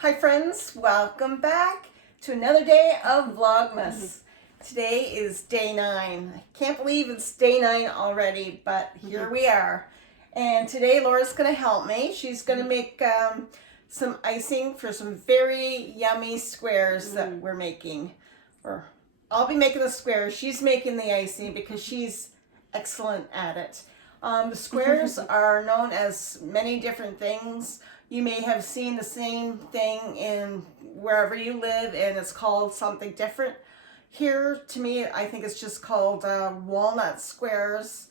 Hi friends, welcome back to another day of Vlogmas. Today is day 9. I can't believe it's day 9 already, but here we are. And today Laura's going to help me. She's going to make some icing for some very yummy squares that we're making. Or I'll be making the squares. She's making the icing because she's excellent at it. The squares are known as many different things. You may have seen the same thing in wherever you live and it's called something different. Here, to me, I think it's just called walnut squares.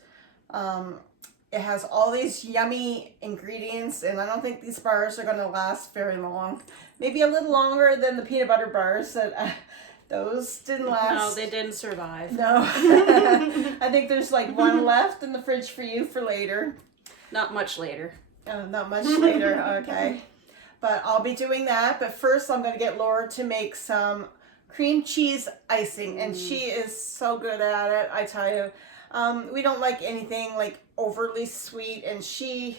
It has all these yummy ingredients, and I don't think these bars are going to last very long. Maybe a little longer than the peanut butter bars that those didn't last. No, they didn't survive. No. I think there's like one left in the fridge for you for later. Not much later. Not much later, okay. But I'll be doing that. But first I'm going to get Laura to make some cream cheese icing. And she is so good at it, I tell you. We don't like anything like overly sweet. And she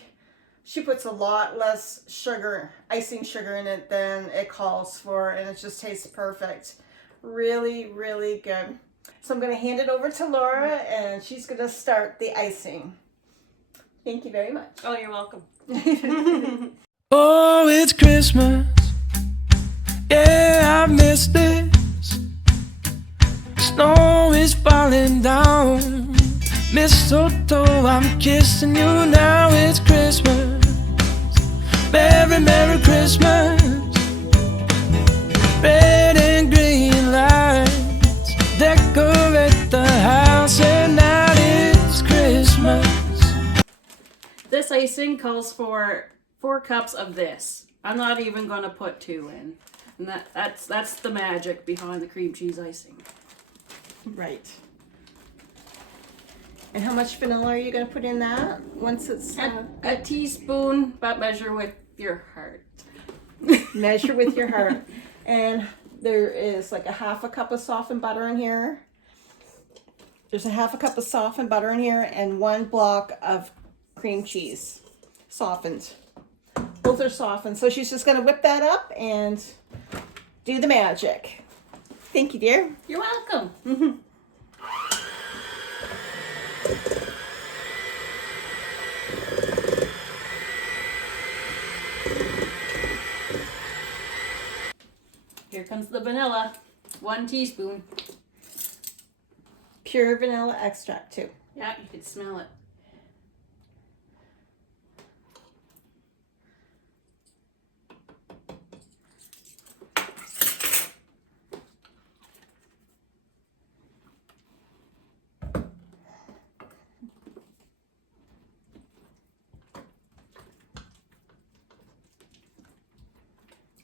puts a lot less sugar, icing sugar in it than it calls for. And it just tastes perfect. Really, really good. So I'm going to hand it over to Laura and she's going to start the icing. Thank you very much. Oh, you're welcome. Oh, it's Christmas. Yeah, I missed this. Snow is falling down. Mistletoe, I'm kissing you now. It's Christmas. Merry, Merry Christmas. Red and green lights decorate the house, and now it's Christmas. This icing calls for 4 cups of this. I'm not even going to put 2 in. And that's the magic behind the cream cheese icing. Right. And how much vanilla are you going to put in that once it's... A teaspoon, but measure with your heart. Measure with your heart. And there is like a half a cup of softened butter in here. There's a half a cup of softened butter in here and 1 block of cream cheese. Softened. Both are softened. So she's just going to whip that up and do the magic. Thank you, dear. You're welcome. Here comes the vanilla. 1 teaspoon. Pure vanilla extract too. Yeah, you can smell it.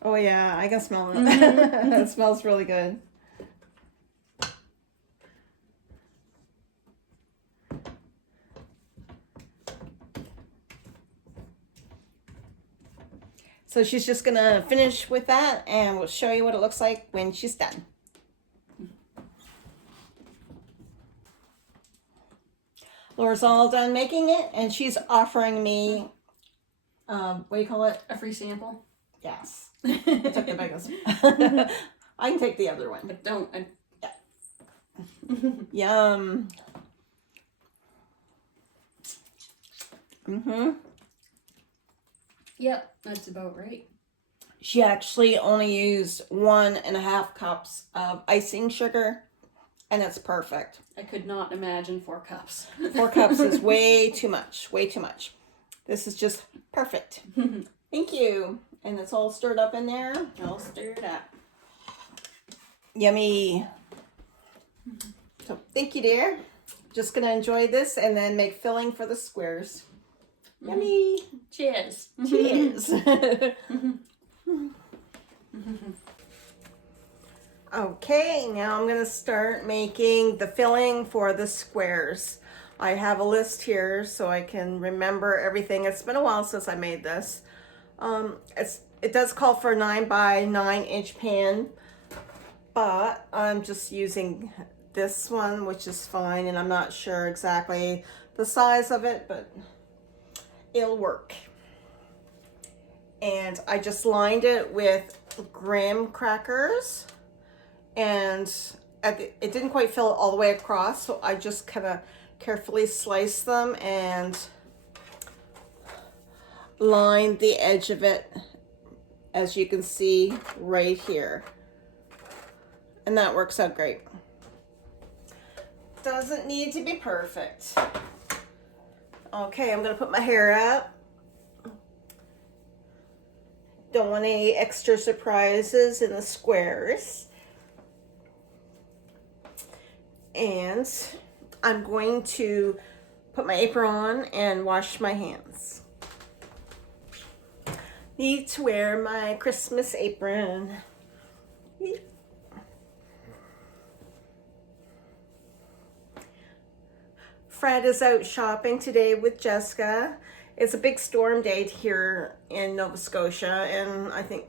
Oh yeah, I can smell it. It smells really good. So she's just gonna finish with that and we'll show you what it looks like when she's done. Laura's all done making it and she's offering me, what do you call it? A free sample. Yes. I took the biggest. I can take the other one. But don't. Yum. Yep, that's about right. She actually only used 1.5 cups of icing sugar, and it's perfect. I could not imagine 4 cups. 4 cups is way too much. Way too much. This is just perfect. Thank you. And it's all stirred up in there. All stirred up. Yummy. So thank you, dear. Just gonna enjoy this and then make filling for the squares. Yummy. Cheers. Cheers. Okay, now I'm gonna start making the filling for the squares. I have a list here so I can remember everything. It's been a while since I made this. It does call for a 9 by 9 inch pan, but I'm just using this one, which is fine, and I'm not sure exactly the size of it, but it'll work. And I just lined it with graham crackers, and it didn't quite fill all the way across, so I just kind of carefully sliced them and lined the edge of it, as you can see right here. And that works out great. Doesn't need to be perfect. Okay, I'm gonna put my hair up. Don't want any extra surprises in the squares. And I'm going to put my apron on and wash my hands. Need to wear my Christmas apron. Fred is out shopping today with Jessica. It's a big storm day here in Nova Scotia, and I think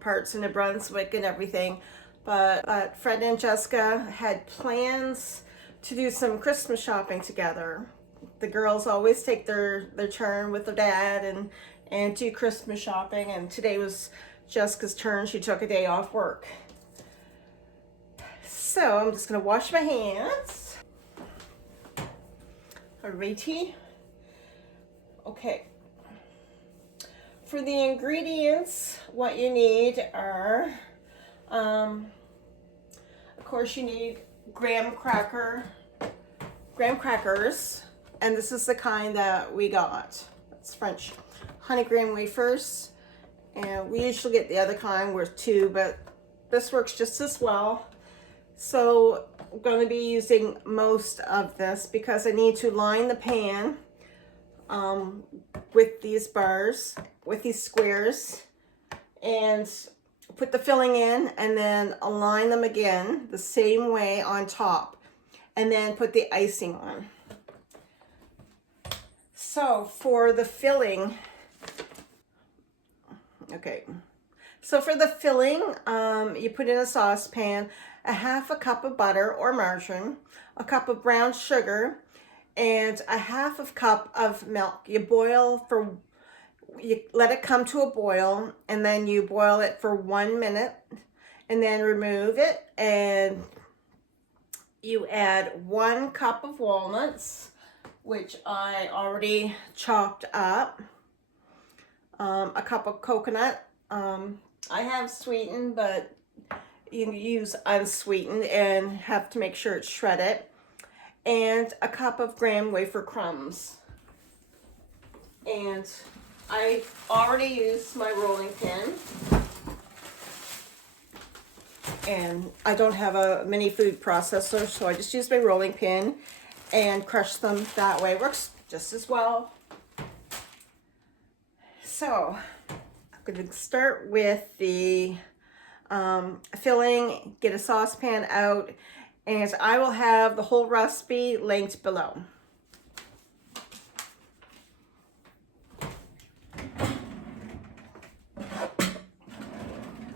parts in New Brunswick and everything. But Fred and Jessica had plans to do some Christmas shopping together. The girls always take their turn with their dad and do Christmas shopping, and today was Jessica's turn. She took a day off work. So I'm just gonna wash my hands. Alrighty. Okay. For the ingredients, what you need are, of course you need graham crackers, and this is the kind that we got. It's French honey graham wafers, and we usually get the other kind with 2, but this works just as well. So I'm going to be using most of this because I need to line the pan with these bars, with these squares, and put the filling in, and then align them again the same way on top, and then put the icing on. So for the filling, okay, so for the filling, you put in a saucepan a 1/2 cup of butter or margarine, a cup of brown sugar, and a 1/2 cup of milk. You let it come to a boil, and then you boil it for 1 minute, and then remove it, and you add 1 cup of walnuts, which I already chopped up, a cup of coconut. I have sweetened, but you can use unsweetened and have to make sure it's shredded, and a cup of graham wafer crumbs. And I already used my rolling pin, and I don't have a mini food processor, so I just use my rolling pin and crush them that way. Works just as well. So I'm going to start with the filling, get a saucepan out, and I will have the whole recipe linked below.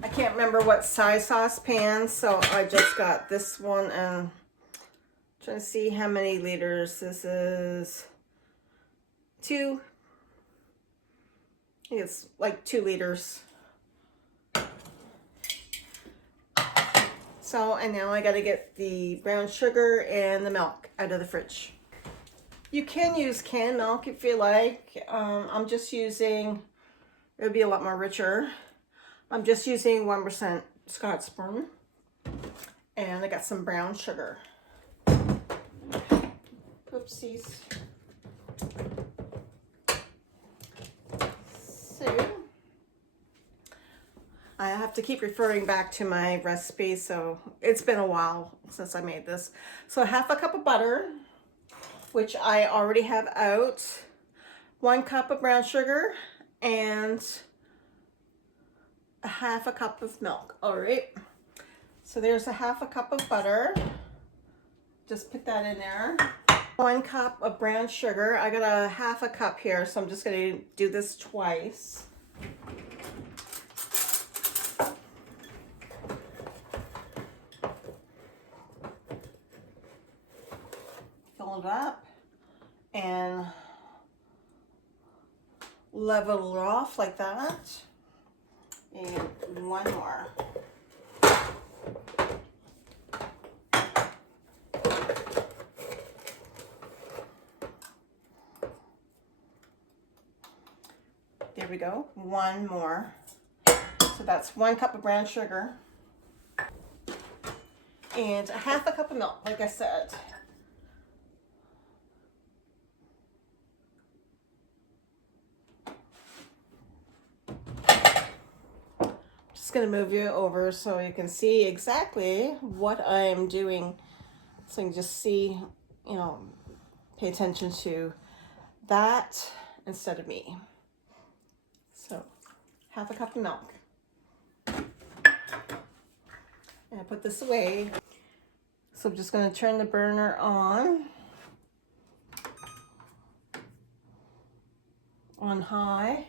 I can't remember what size saucepan, so I just got this one, and I'm trying to see how many liters this is. 2. I think it's like 2 liters. So, and now I got to get the brown sugar and the milk out of the fridge. You can use canned milk if you like. I'm just using, it would be a lot more richer. I'm just using 1% Scotch Spoon, and I got some brown sugar. Oopsies. So I have to keep referring back to my recipe, so it's been a while since I made this. So 1/2 cup of butter, which I already have out, 1 cup of brown sugar, and a 1/2 cup of milk. All right, so there's a 1/2 cup of butter. Just put that in there. 1 cup of brown sugar. I got a 1/2 cup here, so I'm just going to do this twice. Fill it up and level it off like that. And one more. There we go, one more. So that's 1 cup of brown sugar. And a half a cup of milk, like I said. Just gonna move you over so you can see exactly what I'm doing. So you can just see, you know, pay attention to that instead of me. So half a cup of milk. And I put this away. So I'm just gonna turn the burner on high.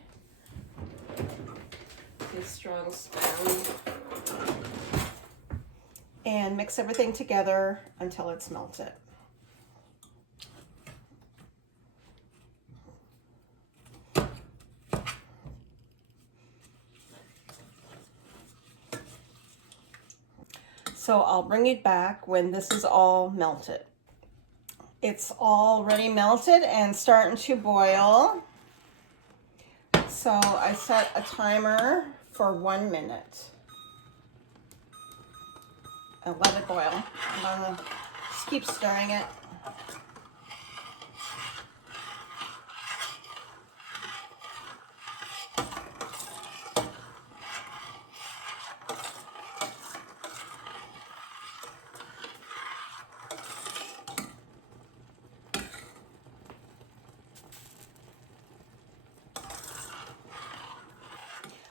Get a strong spoon. And mix everything together until it's melted. So I'll bring it back when this is all melted. It's already melted and starting to boil. So I set a timer for 1 minute. And let it boil. I'm gonna just keep stirring it.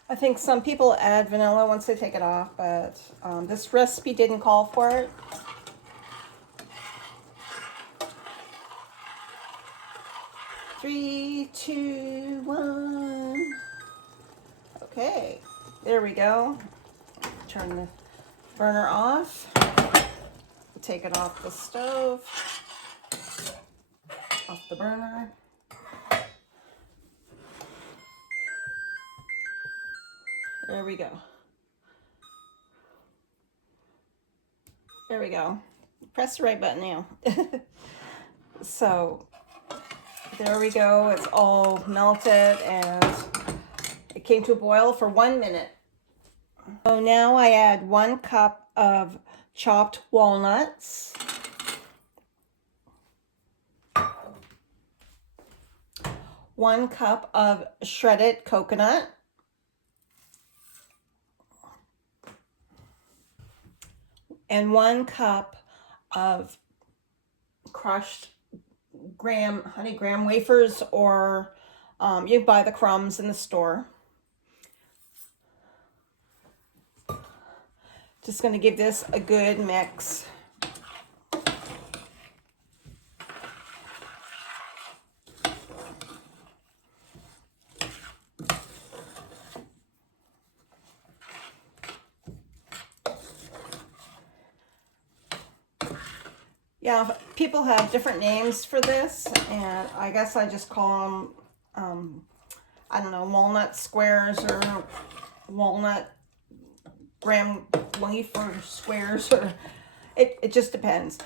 I think some people add vanilla once they take it off, but this recipe didn't call for it. Three, two, one. Okay, there we go. Turn the burner off. Take it off the stove, off the burner. There we go. There we go. Press the right button now. So there we go. It's all melted and it came to a boil for 1 minute. So now I add 1 cup of chopped walnuts. 1 cup of shredded coconut. And 1 cup of crushed honey graham wafers, or you can buy the crumbs in the store. Just going to give this a good mix. Yeah, people have different names for this, and I guess I just call them, I don't know, walnut squares or walnut graham wafer squares, or it just depends.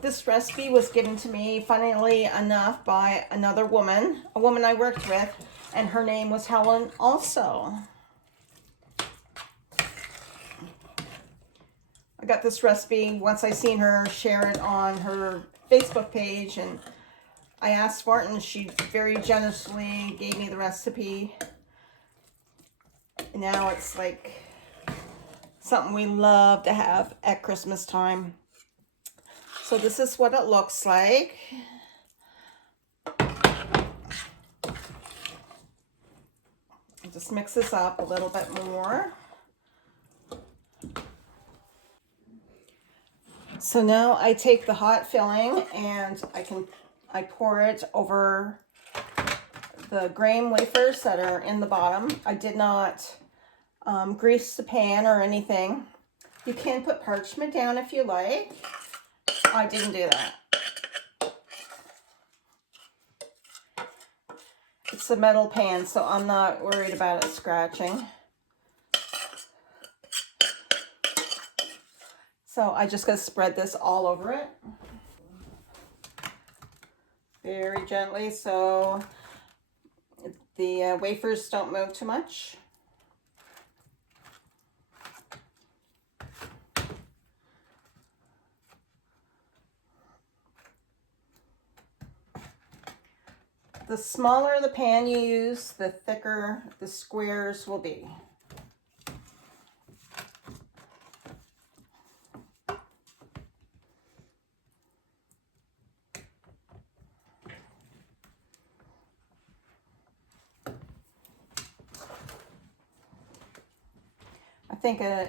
This recipe was given to me, funnily enough, by another woman, a woman I worked with, and her name was Helen also. I got this recipe once I seen her share it on her Facebook page, and I asked for it, and she very generously gave me the recipe. And now it's like something we love to have at Christmas time. So this is what it looks like. I'll just mix this up a little bit more. So now I take the hot filling and I pour it over the graham wafers that are in the bottom. I did not grease the pan or anything. You can put parchment down if you like. I didn't do that. It's a metal pan, so I'm not worried about it scratching. So I just gotta spread this all over it. Very gently so the wafers don't move too much. The smaller the pan you use, the thicker the squares will be. I think a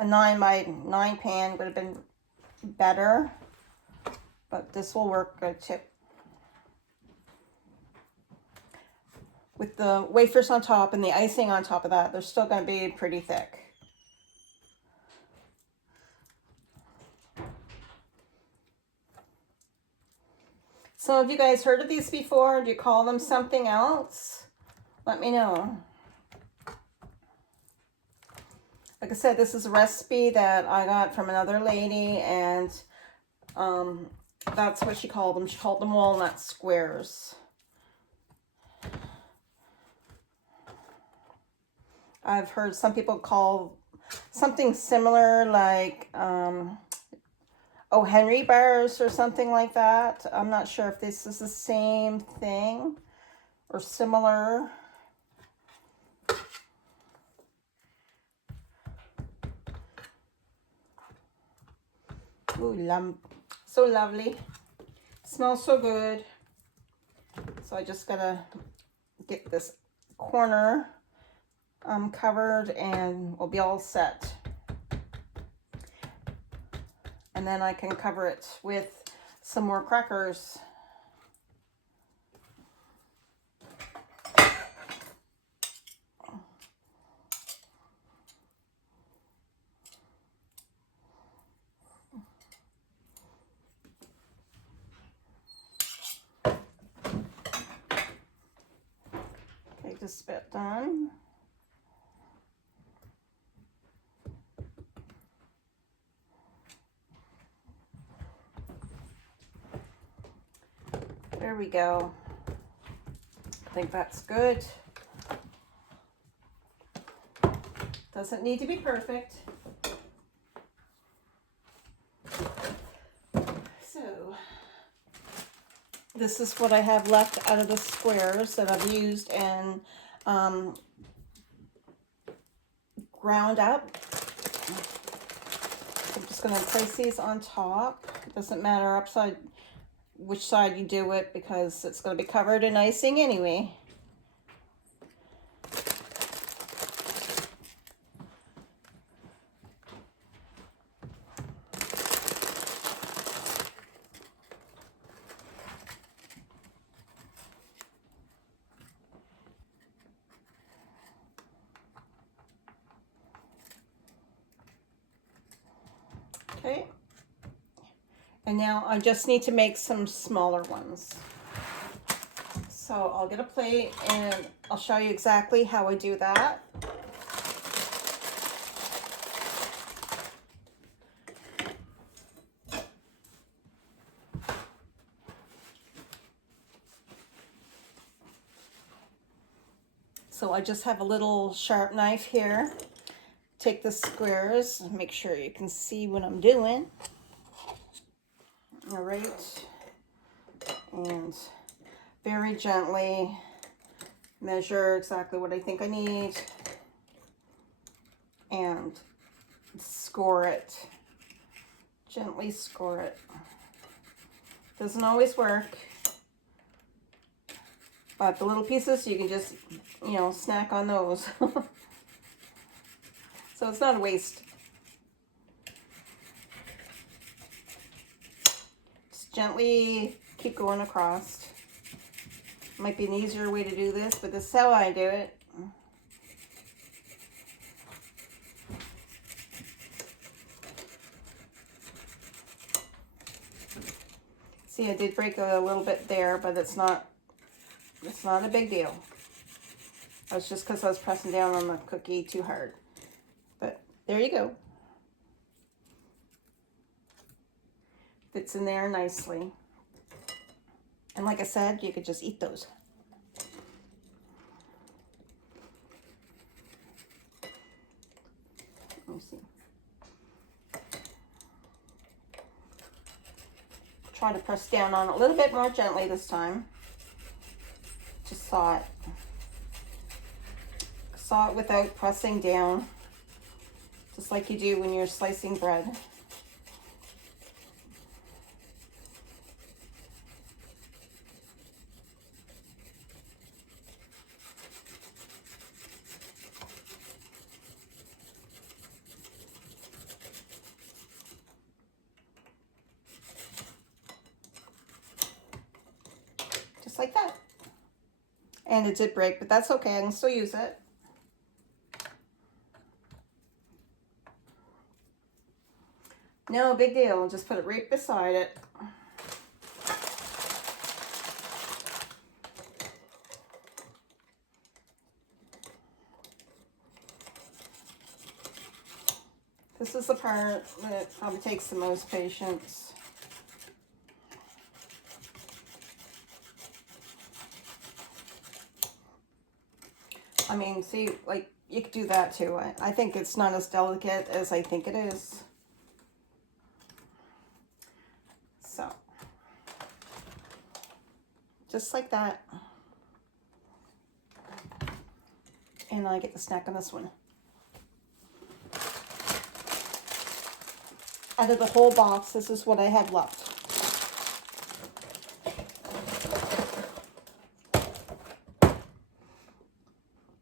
9x9 pan would have been better, but this will work good too. With the wafers on top and the icing on top of that, they're still going to be pretty thick. So have you guys heard of these before? Do you call them something else? Let me know. Like I said, this is a recipe that I got from another lady, and that's what she called them. She called them walnut squares. I've heard some people call something similar like Henry bars or something like that. I'm not sure if this is the same thing or similar. Ooh, so lovely. Smells so good. So I just gotta get this corner covered and we'll be all set. And then I can cover it with some more crackers. Okay, just about done. There we go. I think that's good. Doesn't need to be perfect. So, this is what I have left out of the squares that I've used and ground up. I'm just going to place these on top. It doesn't matter which side you do it because it's going to be covered in icing anyway. Okay. And now I just need to make some smaller ones. So I'll get a plate and I'll show you exactly how I do that. So I just have a little sharp knife here. Take the squares and make sure you can see what I'm doing. All right, and very gently measure exactly what I think I need and score it. Gently score it. Doesn't always work, but the little pieces you can just, snack on those. So it's not a waste. Gently keep going across. Might be an easier way to do this, but this is how I do it. See, I did break a little bit there, but it's not a big deal. That's just because I was pressing down on the cookie too hard. But there you go. Fits in there nicely. And like I said, you could just eat those. Let me see. Try to press down on it a little bit more gently this time. Just saw it. Saw it without pressing down. Just like you do when you're slicing bread. Just like that. And it did break, but that's okay. I can still use it. No big deal. Just put it right beside it. This is the part that probably takes the most patience. I mean, see, like, you could do that too. I think it's not as delicate as I think it is. So, just like that. And I get the snack on this one. Out of the whole box, this is what I have left.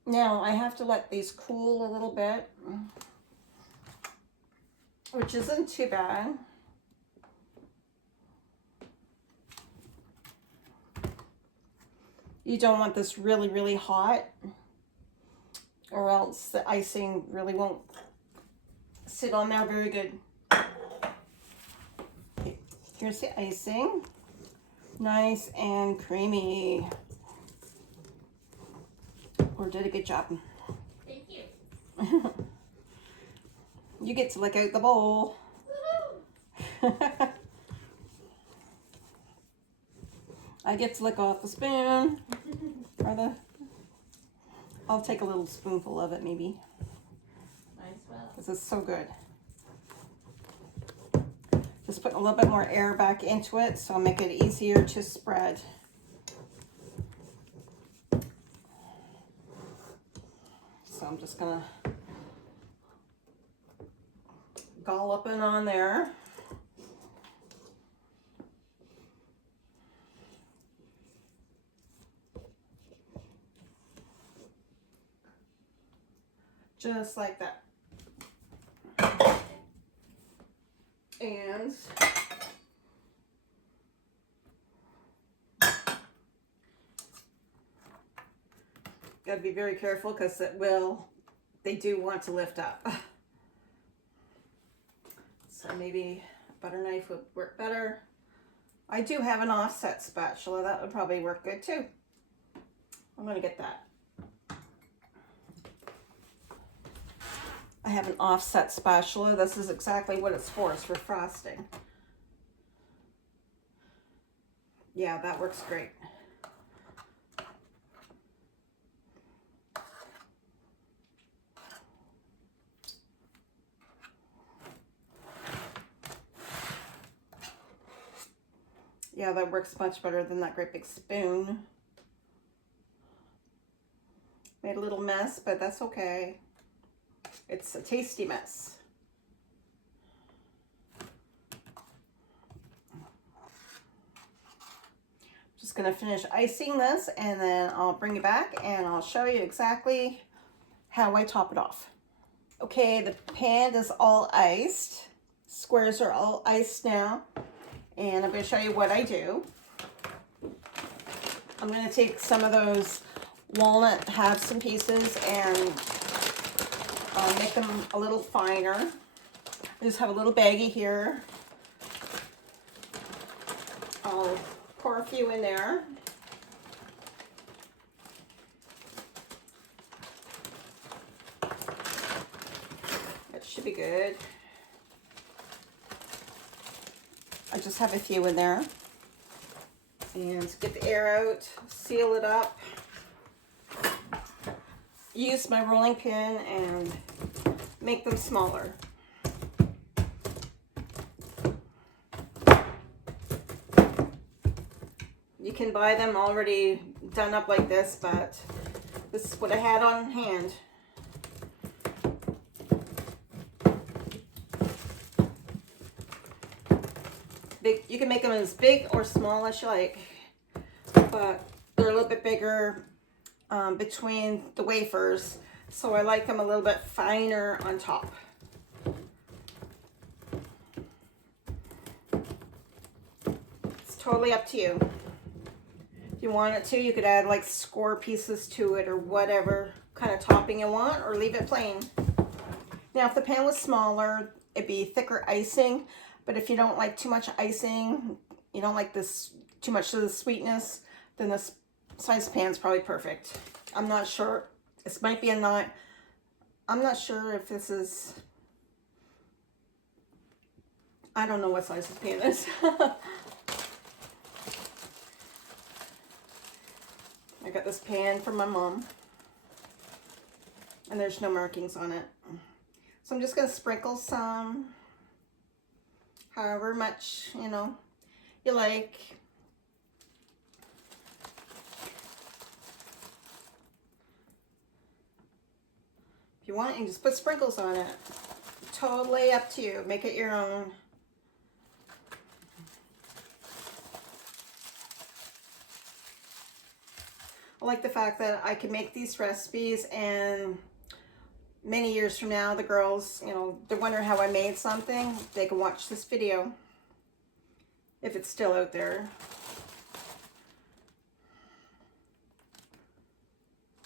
Now, I have to let these cool a little bit, which isn't too bad. You don't want this really, really hot, or else the icing really won't sit on there very good. Okay, here's the icing. Nice and creamy. Or did a good job. Thank you. You get to lick out the bowl. I get to lick off the spoon. Or I'll take a little spoonful of it maybe. Might as well. Because it's so good. Just putting a little bit more air back into it so I'll make it easier to spread. So I'm just gonna dollop it on there. Just like that. And gotta be very careful because they do want to lift up. So maybe a butter knife would work better. I do have an offset spatula. That would probably work good too. I'm gonna get that. I have an offset spatula. This is exactly what it's for. It's for frosting. Yeah, that works great. Yeah, that works much better than that great big spoon. Made a little mess, but that's okay. It's a tasty mess. Just gonna finish icing this and then I'll bring you back and I'll show you exactly how I top it off. Okay, the pan is all iced. Squares are all iced now. And I'm going to show you what I do. I'm going to take some of those walnut halves and pieces and make them a little finer. I just have a little baggie here. I'll pour a few in there. That should be good. I just have a few in there. And get the air out, seal it up. Use my rolling pin and make them smaller. You can buy them already done up like this, but this is what I had on hand. Big, you can make them as big or small as you like, but they're a little bit bigger between the wafers, so I like them a little bit finer on top. It's totally up to you. If you want it to, you could add like score pieces to it or whatever kind of topping you want, or leave it plain. Now, if the pan was smaller, it'd be thicker icing, but if you don't like too much icing, you don't like this too much of the sweetness, then this size pan is probably perfect. I'm not sure. This might be a 9. I'm not sure if this is, I don't know what size this pan is. I got this pan from my mom, and there's no markings on it. So I'm just going to sprinkle some, however much, you know, you like. If you want, you can just put sprinkles on it. Totally up to you. Make it your own. I like the fact that I can make these recipes, and many years from now, the girls, you know, they're wondering how I made something. They can watch this video if it's still out there.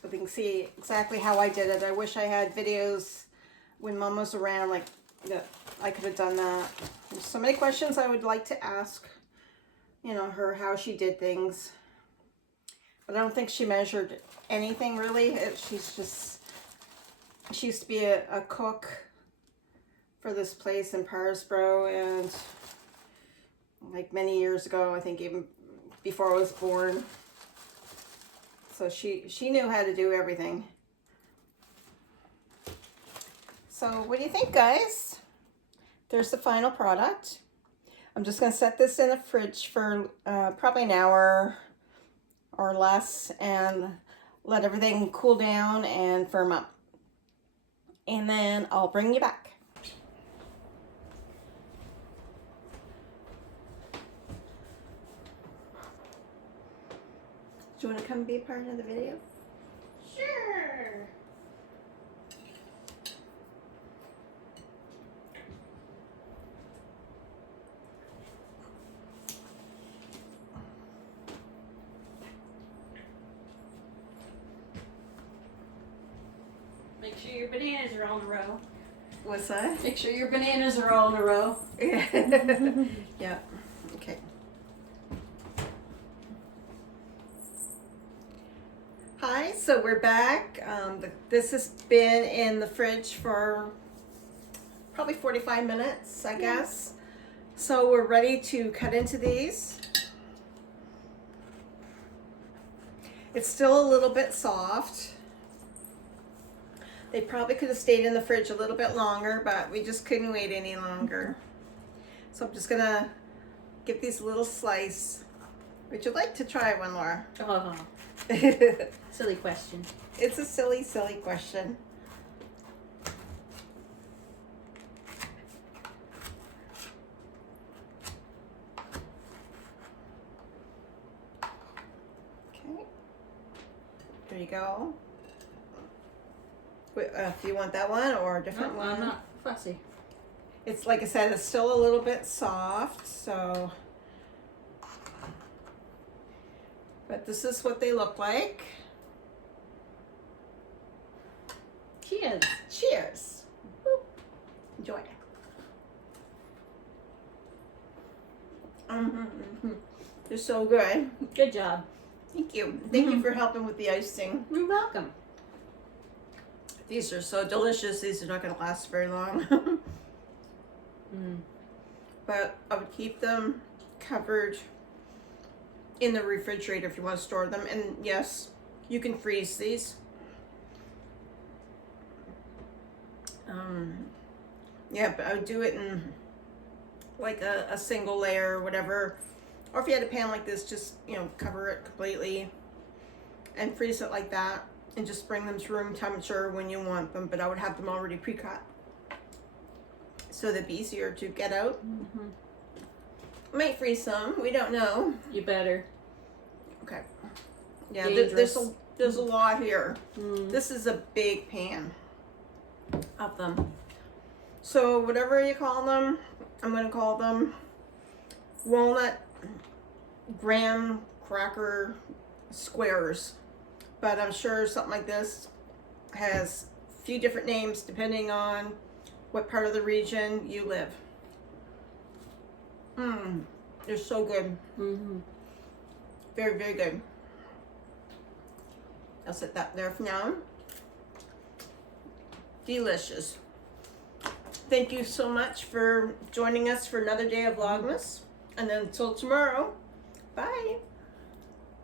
So they can see exactly how I did it. I wish I had videos when Mom was around, like that. I could have done that. There's so many questions I would like to ask, you know, her how she did things. But I don't think she measured anything really. She used to be a cook for this place in Parisboro, and like many years ago, I think even before I was born. So she knew how to do everything. So what do you think, guys? There's the final product. I'm just going to set this in the fridge for probably an hour or less and let everything cool down and firm up. And then I'll bring you back. Do you want to come be a part of the video? Sure. Make sure your bananas are all in a row. What's that? Make sure your bananas are all in a row. Yeah. Okay. Hi, so we're back. This has been in the fridge for probably 45 minutes, I guess. So we're ready to cut into these. It's still a little bit soft. They probably could have stayed in the fridge a little bit longer, but we just couldn't wait any longer. So I'm just gonna give these a little slice. Would you like to try one, Laura? Oh, silly question. It's a silly, silly question. Okay. There you go. Wait, if you want that one or a different No, one. I'm not fussy. It's like I said, it's still a little bit soft, so. But this is what they look like. Cheers. Cheers. Woo. Enjoy. They're so good. Good job. Thank you. Thank you for helping with the icing. You're welcome. These are so delicious. These are not going to last very long. but I would keep them covered in the refrigerator if you want to store them. And yes, you can freeze these. Yeah, but I would do it in like a single layer or whatever. Or if you had a pan like this, just, you know, cover it completely and freeze it like that. And just bring them to room temperature when you want them. But I would have them already pre-cut, so they'd be easier to get out. Might freeze some, we don't know. You better. Okay. Yeah, Dangerous. there's a lot here. This is a big pan of them. So whatever you call them, I'm gonna call them walnut graham cracker squares. But I'm sure something like this has a few different names depending on what part of the region you live. They're so good. Very, very good. I'll set that there for now. Delicious. Thank you so much for joining us for another day of Vlogmas. And until tomorrow, bye.